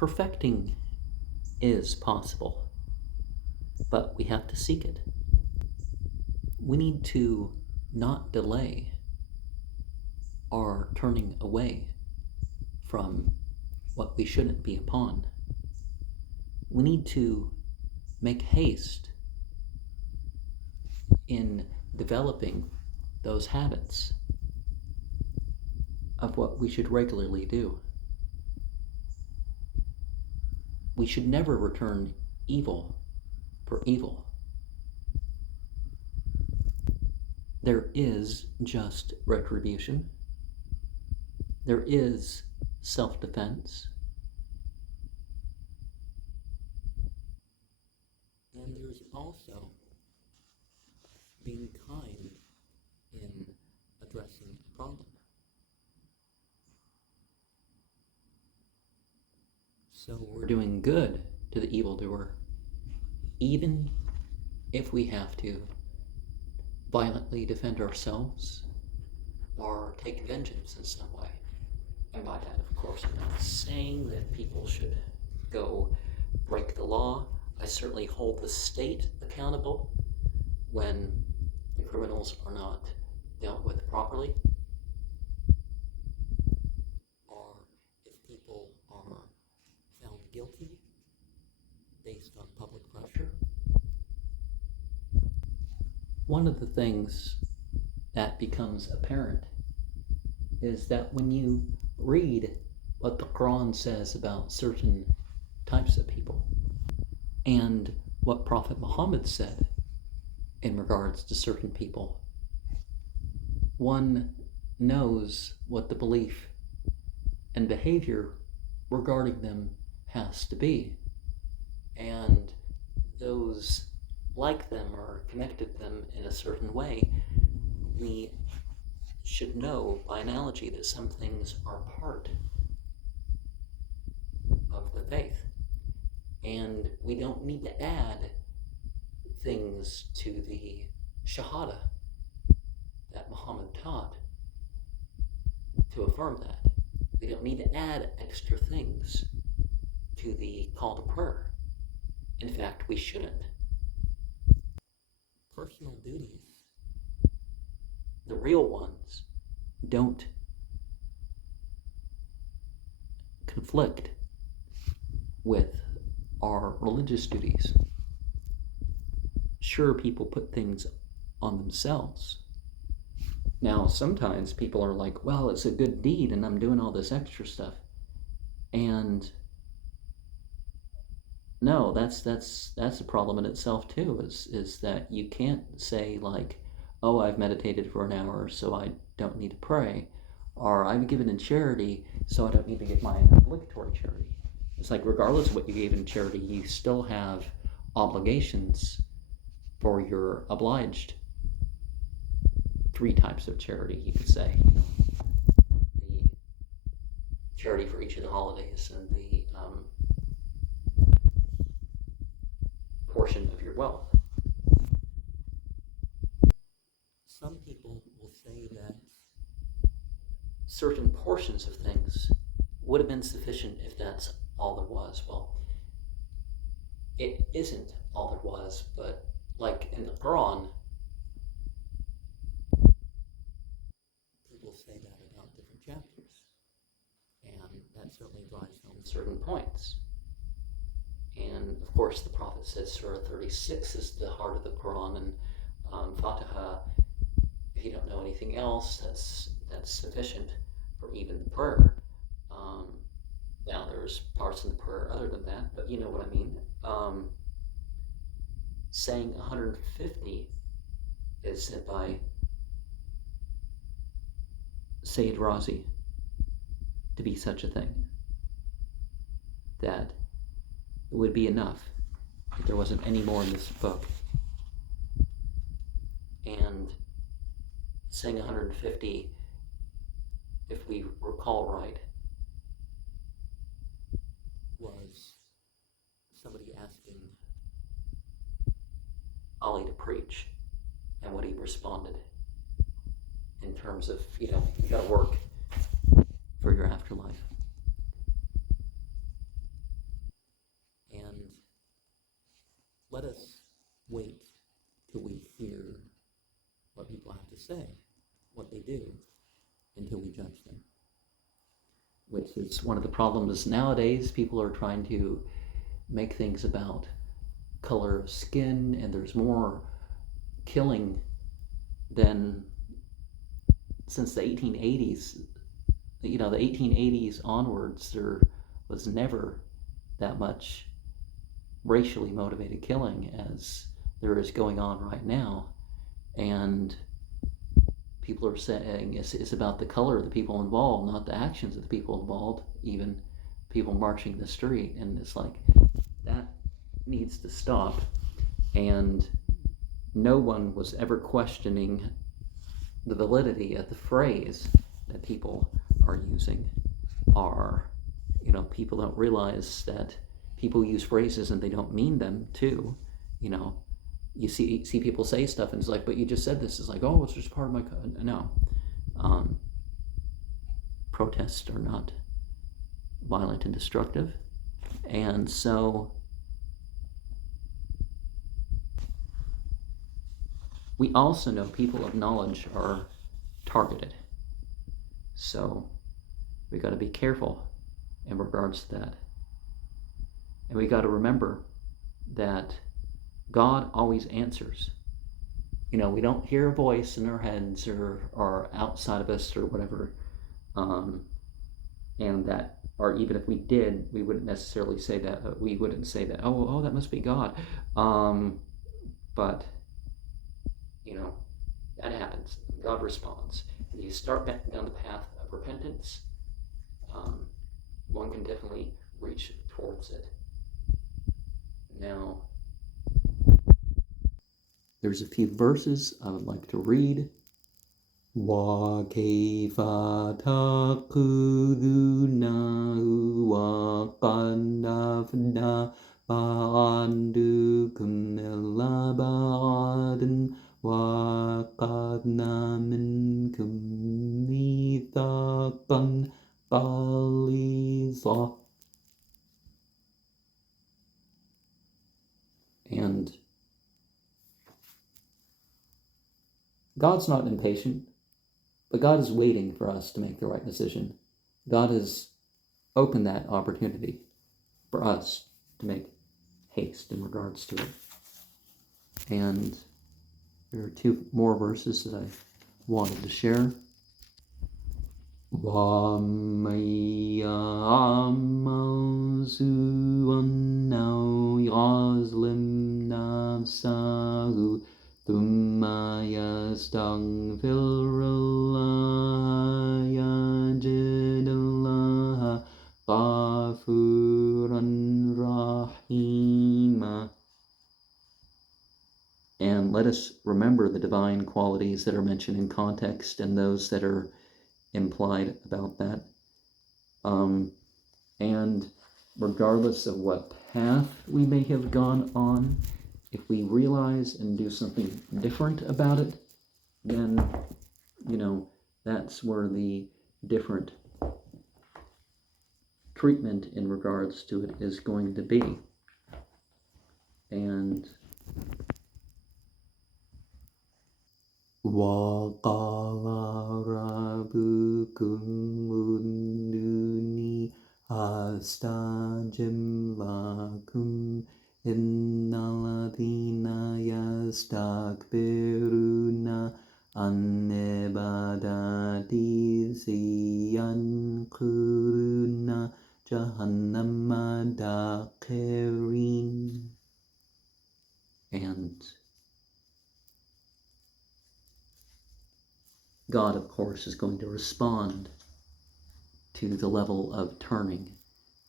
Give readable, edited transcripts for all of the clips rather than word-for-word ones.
Perfecting is possible, but we have to seek it. We need to not delay our turning away from what we shouldn't be upon. We need to make haste in developing those habits of what we should regularly do. We should never return evil for evil. There is just retribution. There is self-defense. And there's also being kind in addressing a problem. So we're doing good to the evildoer, even if we have to violently defend ourselves or take vengeance in some way. And by that, of course, I'm not saying that people should go break the law. I certainly hold the state accountable when the criminals are not dealt with properly, or if people are found guilty based on public pressure. One of the things that becomes apparent is that when you read what the Quran says about certain types of people and what Prophet Muhammad said in regards to certain people, one knows what the belief and behavior regarding them has to be. And those like them or connected them in a certain way, we should know by analogy that some things are part of the faith. And we don't need to add things to the Shahada that Muhammad taught to affirm that. We don't need to add extra things to the call to prayer. In fact, we shouldn't. Personal duties, the real ones, don't conflict with our religious duties. Sure, people put things on themselves. Now, sometimes people are like, well, it's a good deed and I'm doing all this extra stuff. And no, that's a problem in itself too, is that you can't say like, oh, I've meditated for an hour, so I don't need to pray, or I've given in charity, so I don't need to give my obligatory charity. It's like, regardless of what you gave in charity, you still have obligations for your obliged 3 types of charity, you could say. The charity for each of the holidays and the portion of your wealth. Some people will say that certain portions of things would have been sufficient if that's all there was. Well, it isn't all there was, but like in the Quran, people say that about different chapters, and that certainly drives home certain points. And of course, the Prophet says Surah 36 is the heart of the Quran, and Fatiha, if you don't know anything else, that's sufficient for even the prayer. Now, there's parts in the prayer other than that, but you know what I mean. Saying 150 is said by Sayyid Razi to be such a thing, that it would be enough if there wasn't any more in this book. And saying 150, if we recall right, was somebody asking Ali to preach, and what he responded in terms of, you gotta work for your afterlife. let us wait till we hear what people have to say, what they do, until we judge them. Which is one of the problems nowadays. People are trying to make things about color of skin, and there's more killing than since the 1880s. The 1880s onwards, there was never that much racially motivated killing as there is going on right now. And people are saying it's about the color of the people involved, not the actions of the people involved, even people marching the street. And it's like, that needs to stop. And no one was ever questioning the validity of the phrase that people are using. People don't realize that people use phrases and they don't mean them too. You see people say stuff and it's like, but you just said this. It's like, oh, it's just part of my no. Protests are not violent and destructive, and so we also know people of knowledge are targeted. So we got to be careful in regards to that. And we got to remember that God always answers. We don't hear a voice in our heads or outside of us or whatever. And that, or even if we did, we wouldn't necessarily say that. We wouldn't say that, oh, that must be God. But, that happens. God responds. And you start down the path of repentance, one can definitely reach towards it. Now, there's a few verses I would like to read. Wa kaifa taquluna wa qad afna ba'dukum illa ba'dan wa qadna minkum mithaqan ghaliza. And God's not impatient, but God is waiting for us to make the right decision. God has opened that opportunity for us to make haste in regards to it. And there are two more verses that I wanted to share. وَمَن يَعْمَلْ سُوءًا أَوْ يَظْلِمْ نَفْسَهُ ثُمَّ يَسْتَغْفِرِ اللَّهَ يَجِدِ اللَّهَ غَفُورًا رَحِيمًا. And let us remember the divine qualities that are mentioned in context and those that are implied about that. And regardless of what path we may have gone on, if we realize and do something different about it, then, that's where the different treatment in regards to it is going to be. And وَقَالَ رَبُّكُمْ ادْعُونِي أَسْتَجِبْ لَكُمْ إِنَّ الَّذِينَ يَسْتَكْبِرُونَ عَنْ عِبَادَتِي سَيَدْخُلُونَ جَهَنَّمَ دَاخِرِينَ. And God, of course, is going to respond to the level of turning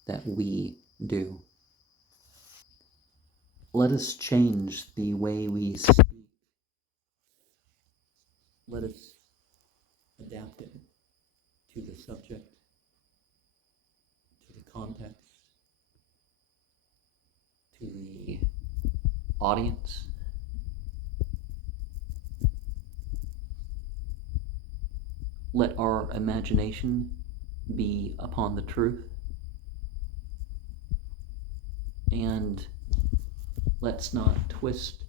that we do. Let us change the way we speak. Let us adapt it to the subject, to the context, to the audience. Let our imagination be upon the truth. And let's not twist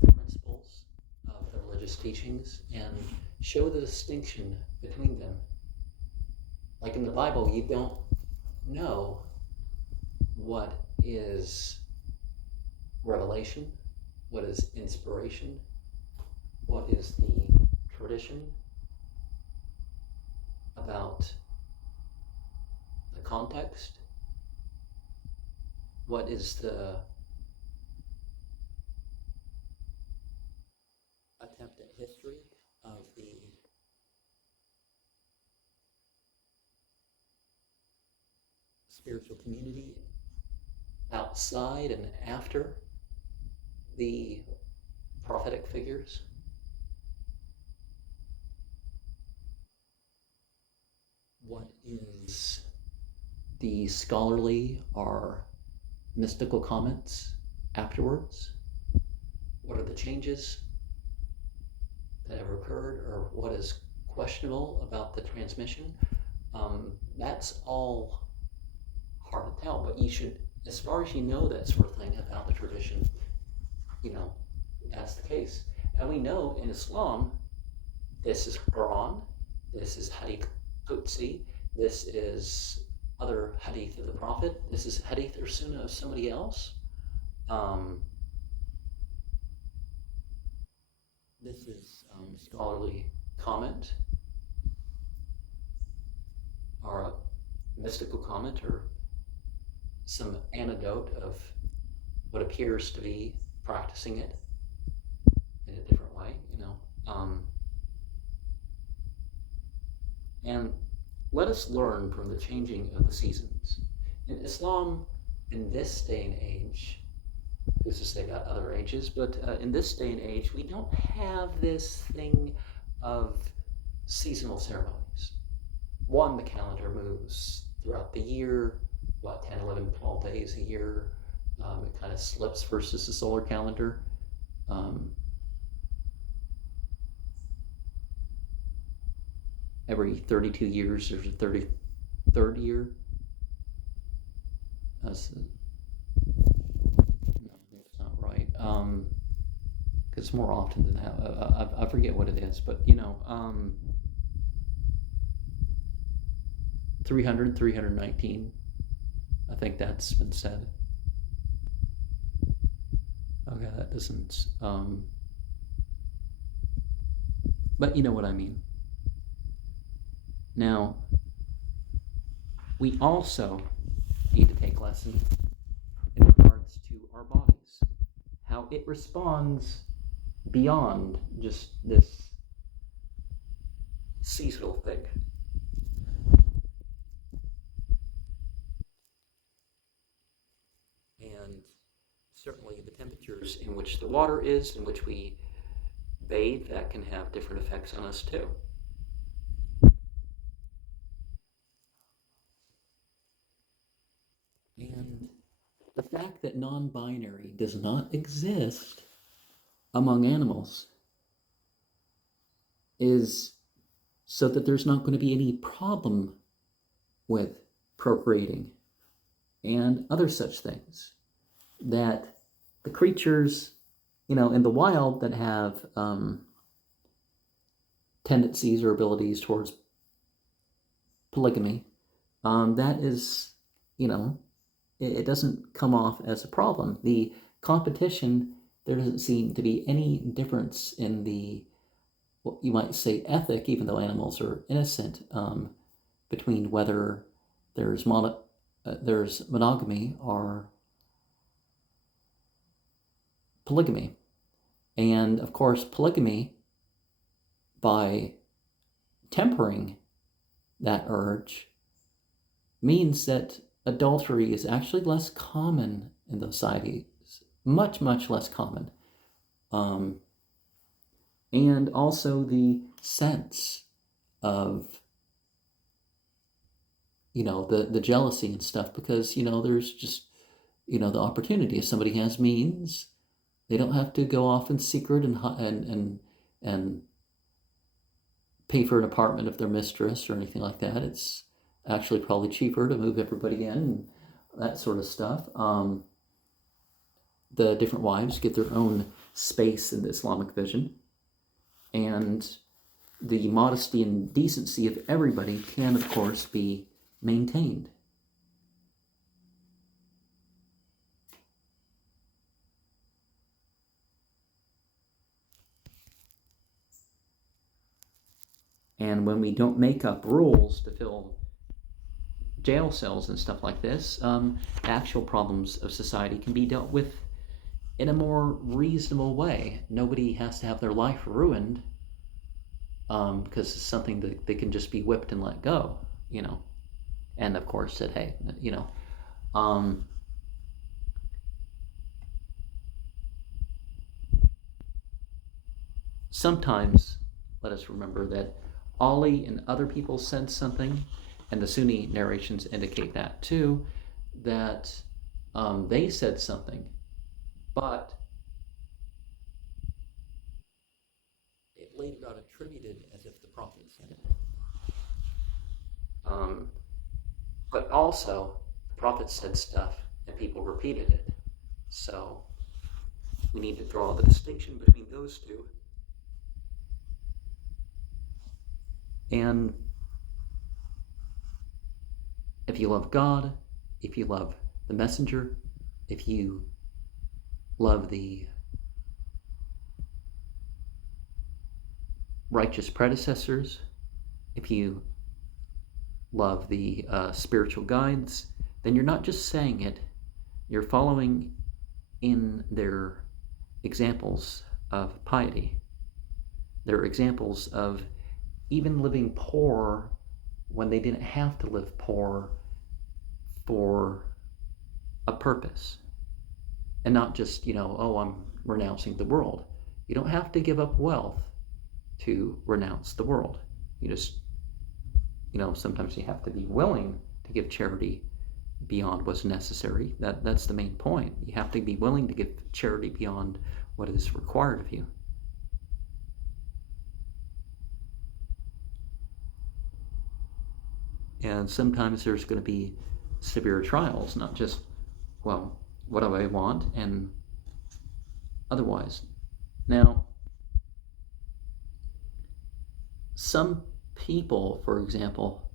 the principles of the religious teachings and show the distinction between them. Like in the Bible, you don't know what is revelation, what is inspiration, what is the tradition about the context, what is the attempt at history of the spiritual community outside and after the prophetic figures. What is the scholarly or mystical comments afterwards? What are the changes that have occurred, or what is questionable about the transmission? That's all hard to tell, but you should, as far as you know that sort of thing about the tradition, that's the case. And we know in Islam, this is Quran, this is Hadith Qudsi, this is other Hadith of the Prophet, this is Hadith or Sunnah of somebody else. This is scholarly comment or a mystical comment or some anecdote of what appears to be practicing it in a different way, and let us learn from the changing of the seasons. In Islam, in this day and age, who's to say about other ages, but in this day and age, we don't have this thing of seasonal ceremonies. One, the calendar moves throughout the year, 10, 11, 12 days a year. It kind of slips versus the solar calendar. Every 32 years, there's a 33rd year. No, that's not right. Because it's more often than that. I forget what it is, but 300, 319. I think that's been said. Okay, that doesn't. But you know what I mean. Now, we also need to take lesson in regards to our bodies, how it responds beyond just this seasonal thing. And certainly the temperatures in which the water is, in which we bathe, that can have different effects on us too. And the fact that non-binary does not exist among animals is so that there's not going to be any problem with procreating and other such things. That the creatures, in the wild that have tendencies or abilities towards polygamy, that is, it doesn't come off as a problem. The competition, there doesn't seem to be any difference in the, what you might say, ethic, even though animals are innocent, between whether there's monogamy or polygamy. And of course, polygamy, by tempering that urge, means that adultery is actually less common in those societies, much, much less common. And also the sense of, the jealousy and stuff, because, there's just, the opportunity. If somebody has means, they don't have to go off in secret and pay for an apartment of their mistress or anything like that. It's actually probably cheaper to move everybody in and that sort of stuff. the different wives get their own space in the Islamic vision, and the modesty and decency of everybody can, of course, be maintained. And when we don't make up rules to fill jail cells and stuff like this, actual problems of society can be dealt with in a more reasonable way. Nobody has to have their life ruined because it's something that they can just be whipped and let go, And of course said, hey, sometimes let us remember that Ali and other people said something, and the Sunni narrations indicate that too, that they said something, but it later got attributed as if the Prophet said it. But also, the Prophet said stuff and people repeated it. So we need to draw the distinction between those two. And if you love God, if you love the messenger, if you love the righteous predecessors, if you love the spiritual guides, then you're not just saying it, you're following in their examples of piety. They're examples of even living poor when they didn't have to live poor for a purpose. And not just, I'm renouncing the world. You don't have to give up wealth to renounce the world. You just, sometimes you have to be willing to give charity beyond what's necessary. That's the main point. You have to be willing to give charity beyond what is required of you. And sometimes there's going to be severe trials, not just, well, what do I want and otherwise. Now, some people, for example,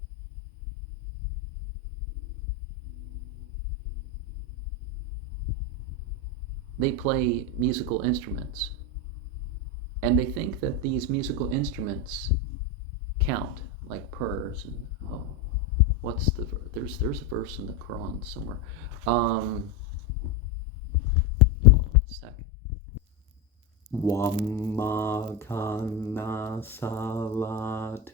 they play musical instruments, and they think that these musical instruments count, like prayers and what's the there's a verse in the Quran somewhere. Hold on a sec. Wamma kana salatun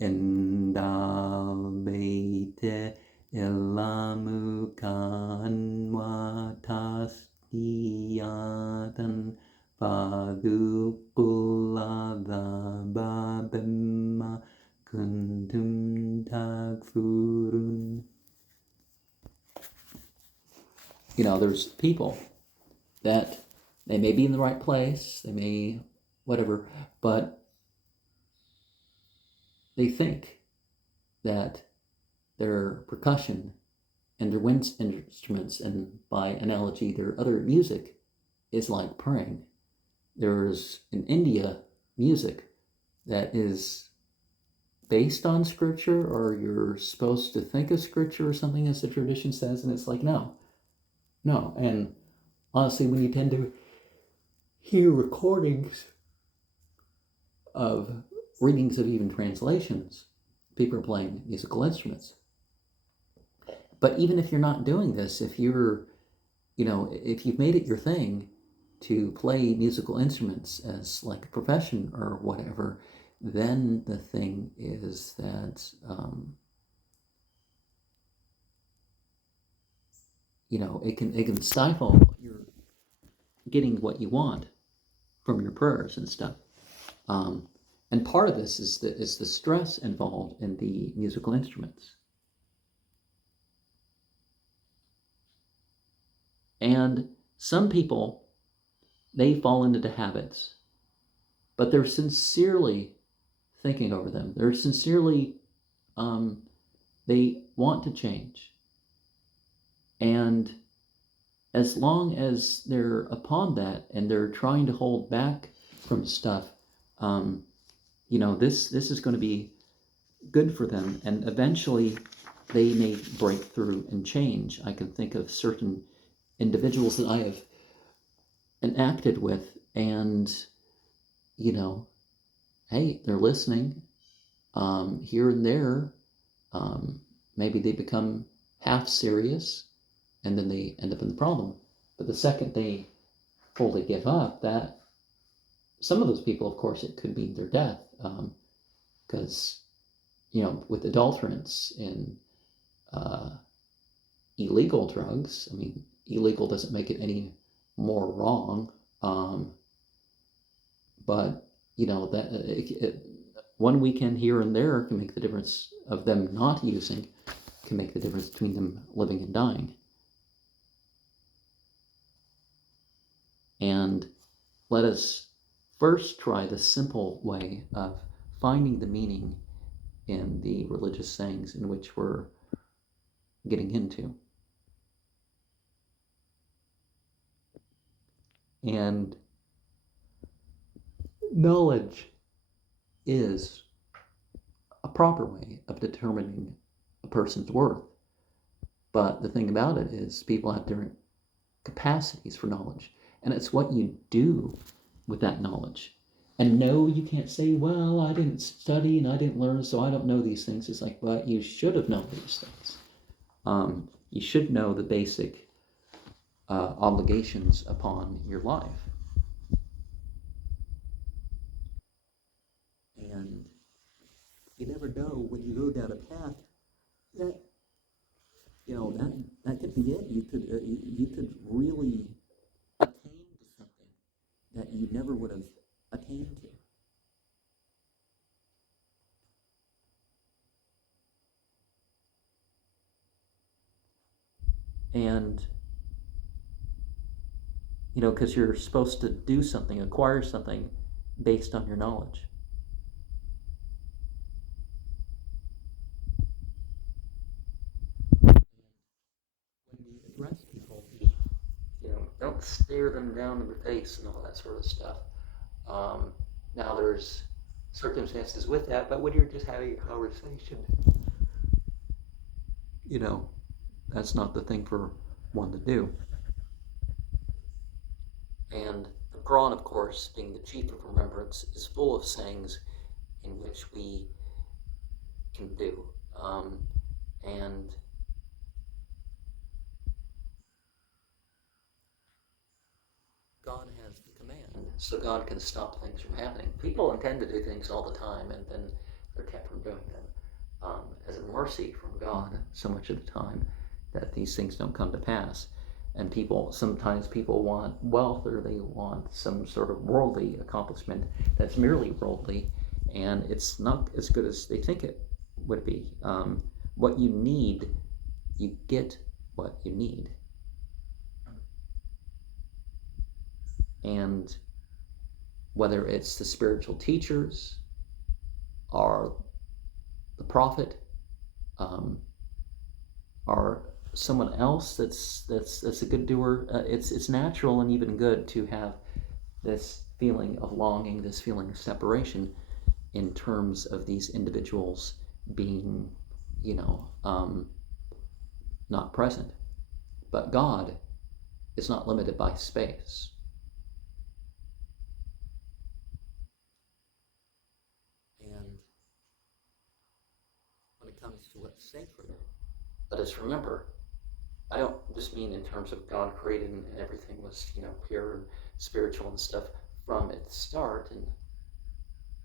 indal baite ilamu kan wa tasdiyatan fadhuqul adhaba bimma kuntum takfurun. There's people that they may be in the right place, they may whatever, but they think that their percussion and their wind instruments, and by analogy, their other music, is like praying. There's in India music that is based on scripture, or you're supposed to think of scripture or something, as the tradition says, and it's like, no. And honestly, when you tend to hear recordings of readings of even translations, people are playing musical instruments. But even if you're not doing this, if you're, if you've made it your thing to play musical instruments as like a profession or whatever, then the thing is that, it can stifle your getting what you want from your prayers and stuff. And part of this is the stress involved in the musical instruments. And some people, they fall into the habits, but they're sincerely thinking over them. They're sincerely, they want to change. And as long as they're upon that and they're trying to hold back from stuff, um, this is going to be good for them, and eventually they may break through and change. I can think of certain individuals that I have enacted with, and you know, hey, they're listening here and there. Um, Maybe they become half serious, and then they end up in the problem. But the second they fully give up, that some of those people, of course, it could mean their death, because with adulterants and uh, illegal drugs. I mean, illegal doesn't make it any more wrong, but that 1 weekend here and there can make the difference of them not using, can make the difference between them living and dying. And let us first try the simple way of finding the meaning in the religious sayings in which we're getting into. And knowledge is a proper way of determining a person's worth. But the thing about it is, people have different capacities for knowledge, and it's what you do with that knowledge. And no, you can't say, well, I didn't study and I didn't learn, so I don't know these things. It's like, but you should have known these things. You should know the basic obligations upon your life. And you never know when you go down a path that that could be it. You could really attain to something that you never would have attained to. And because you're supposed to do something, acquire something based on your knowledge. When you address people, don't stare them down in the face and all that sort of stuff. Now there's circumstances with that, but when you're just having a conversation, that's not the thing for one to do. And the Quran, of course, being the chief of remembrance, is full of sayings in which we can do. And God has the command, so God can stop things from happening. People intend to do things all the time, and then they're kept from doing them. As a mercy from God, so much of the time, that these things don't come to pass. And sometimes people want wealth, or they want some sort of worldly accomplishment that's merely worldly, and it's not as good as they think it would be. What you need, you get what you need. And whether it's the spiritual teachers or the prophet, or someone else that's a good doer, it's natural and even good to have this feeling of longing, this feeling of separation, in terms of these individuals being, not present. But God is not limited by space. And when it comes to what's sacred, let us remember, I don't just mean in terms of God created and everything was, pure and spiritual and stuff from its start, and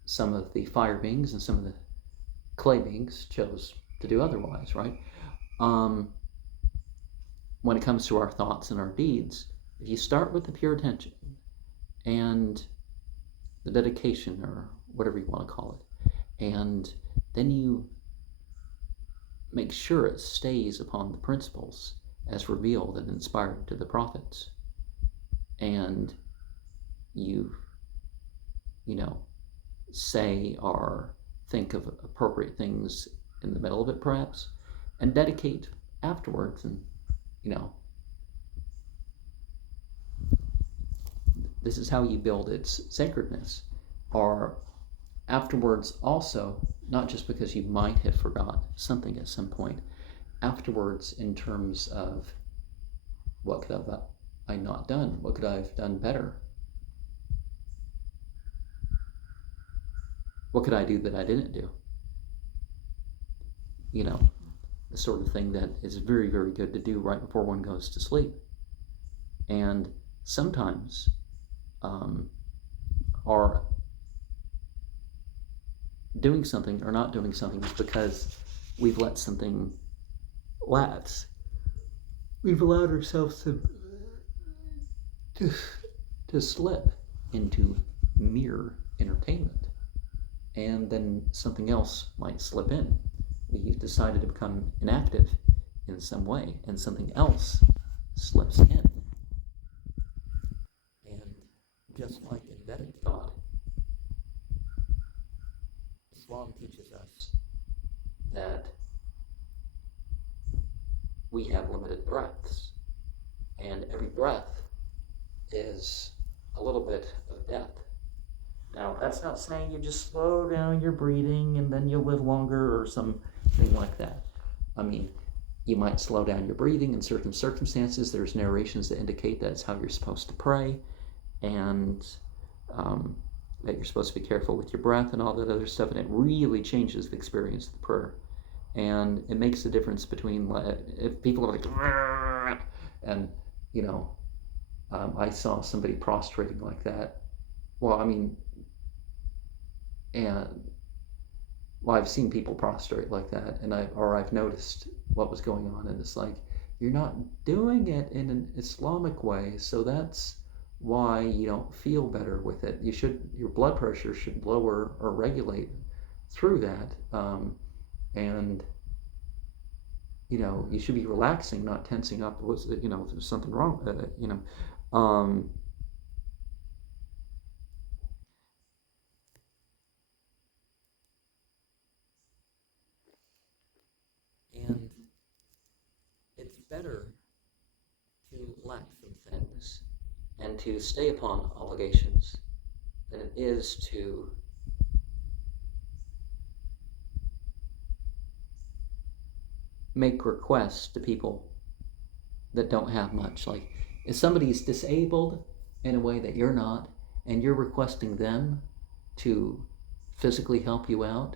some of the fire beings and some of the clay beings chose to do otherwise, right? When it comes to our thoughts and our deeds, if you start with the pure attention and the dedication, or whatever you want to call it, and then you make sure it stays upon the principles as revealed and inspired to the prophets, and you say or think of appropriate things in the middle of it, perhaps, and dedicate afterwards, and this is how you build its sacredness. Or afterwards also, not just because you might have forgot something at some point, afterwards in terms of what could have I not done? What could I have done better? What could I do that I didn't do? You know, the sort of thing that is very, very good to do right before one goes to sleep. And sometimes our doing something or not doing something is because we've let something lapse. We've allowed ourselves to slip into mere entertainment. And then something else might slip in. We've decided to become inactive in some way, and something else slips in. And just like in Vedic thought, Islam teaches us that we have limited breaths, and every breath is a little bit of death. Now, that's not saying you just slow down your breathing and then you'll live longer or something like that. I mean, you might slow down your breathing in certain circumstances. There's narrations that indicate that's how you're supposed to pray, and that you're supposed to be careful with your breath and all that other stuff, and it really changes the experience of the prayer. And it makes the difference between, if people are like, and, you know, I saw somebody prostrating like that. Well, I mean, I've seen people prostrate like that, and I've noticed what was going on, and it's like, you're not doing it in an Islamic way, so that's why you don't feel better with it. Your blood pressure should lower or regulate through that, and you should be relaxing, not tensing up. There's something wrong, and it's better to lack some things and to stay upon obligations than it is to make requests to people that don't have much. Like, if somebody's disabled in a way that you're not, and you're requesting them to physically help you out,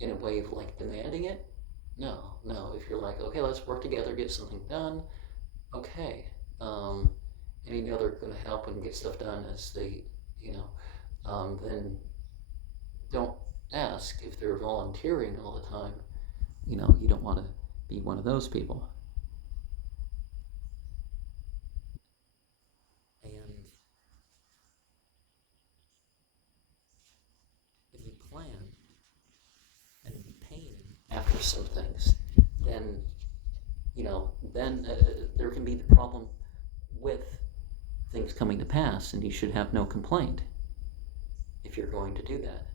in a way of like demanding it, no. If you're like, okay, let's work together, get something done, okay. And you know they're going to help and get stuff done as they, then don't ask if they're volunteering all the time. You don't want to be one of those people. And if you plan and pain after some things, then there can be the problem with things coming to pass, and you should have no complaint if you're going to do that,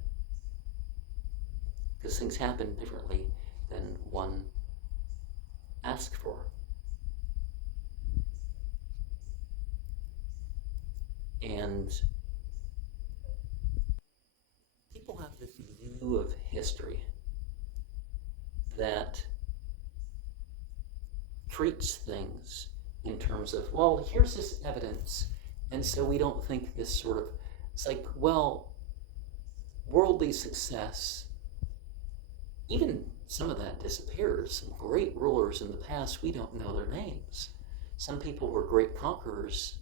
because things happen differently than one asked for. And people have this view of history that treats things in terms of, well, here's this evidence, and so we don't think this sort of, it's like, well, worldly success, even some of that disappears. Some great rulers in the past, we don't know their names. Some people were great conquerors,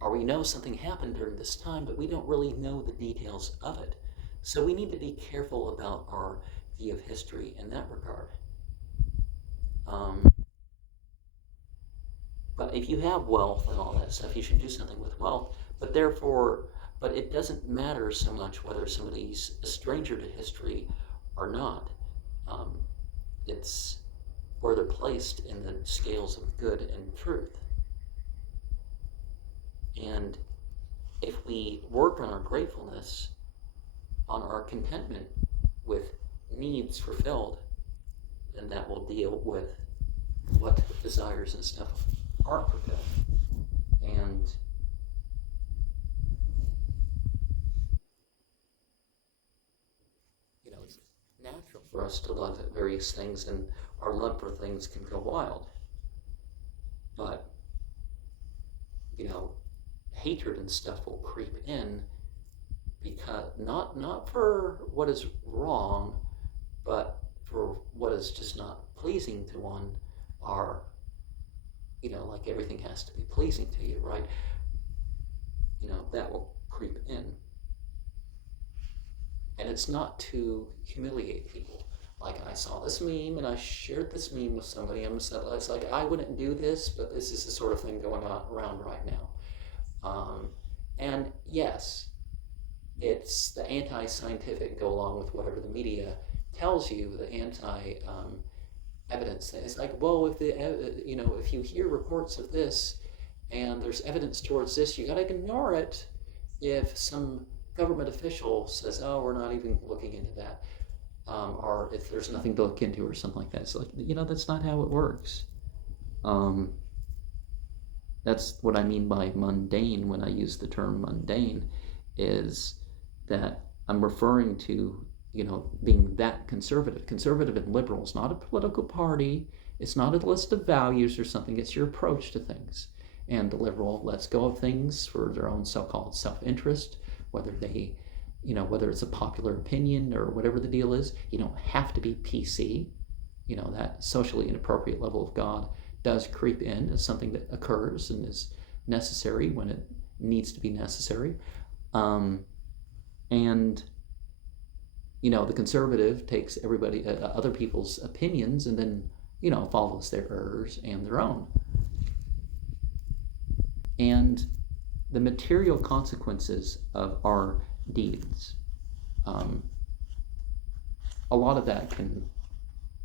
or we know something happened during this time, but we don't really know the details of it. So we need to be careful about our view of history in that regard. But if you have wealth and all that stuff, you should do something with wealth. But it doesn't matter so much whether somebody's a stranger to history or not. It's where they're placed in the scales of good and truth. And if we work on our gratefulness, on our contentment with needs fulfilled, then that will deal with what desires and stuff heart for good. And it's natural for us to love various things, and our love for things can go wild. But, hatred and stuff will creep in, because not for what is wrong, but for what is just not pleasing to one. Are like everything has to be pleasing to you, right? That will creep in. And it's not to humiliate people. Like, I saw this meme and I shared this meme with somebody. It's like, I wouldn't do this, but this is the sort of thing going on around right now. And yes, it's the anti-scientific, go along with whatever the media tells you, the evidence. It's like, well, if you hear reports of this and there's evidence towards this, you got to ignore it. If some government official says, oh, we're not even looking into that, or if there's nothing to look into or something like that. It's like, that's not how it works. That's what I mean by mundane when I use the term mundane, is that I'm referring to being that conservative. Conservative and liberal is not a political party. It's not a list of values or something. It's your approach to things. And the liberal lets go of things for their own so-called self-interest, whether it's a popular opinion or whatever the deal is. You don't have to be PC. That socially inappropriate level of God does creep in as something that occurs and is necessary when it needs to be necessary. And the conservative takes other people's opinions and then, follows their errors and their own. And the material consequences of our deeds, a lot of that can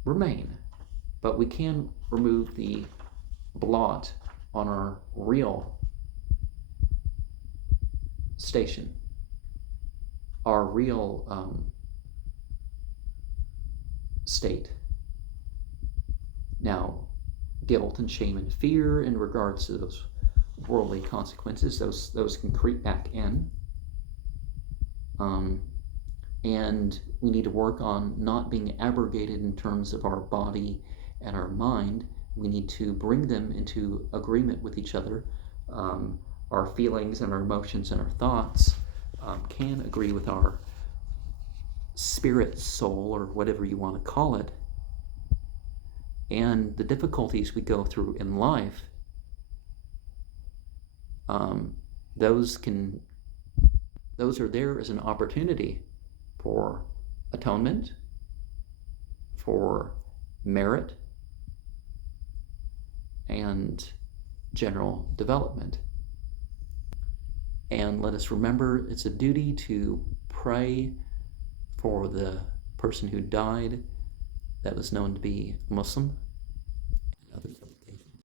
remain, but we can remove the blot on our real station, our real state. Now, guilt and shame and fear in regards to those worldly consequences, those can creep back in. And we need to work on not being abrogated in terms of our body and our mind. We need to bring them into agreement with each other. Our feelings and our emotions and our thoughts can agree with our spirit, soul, or whatever you want to call it. And the difficulties we go through in life, those are there as an opportunity for atonement, for merit, and general development. And let us remember, it's a duty to pray for the person who died that was known to be Muslim and other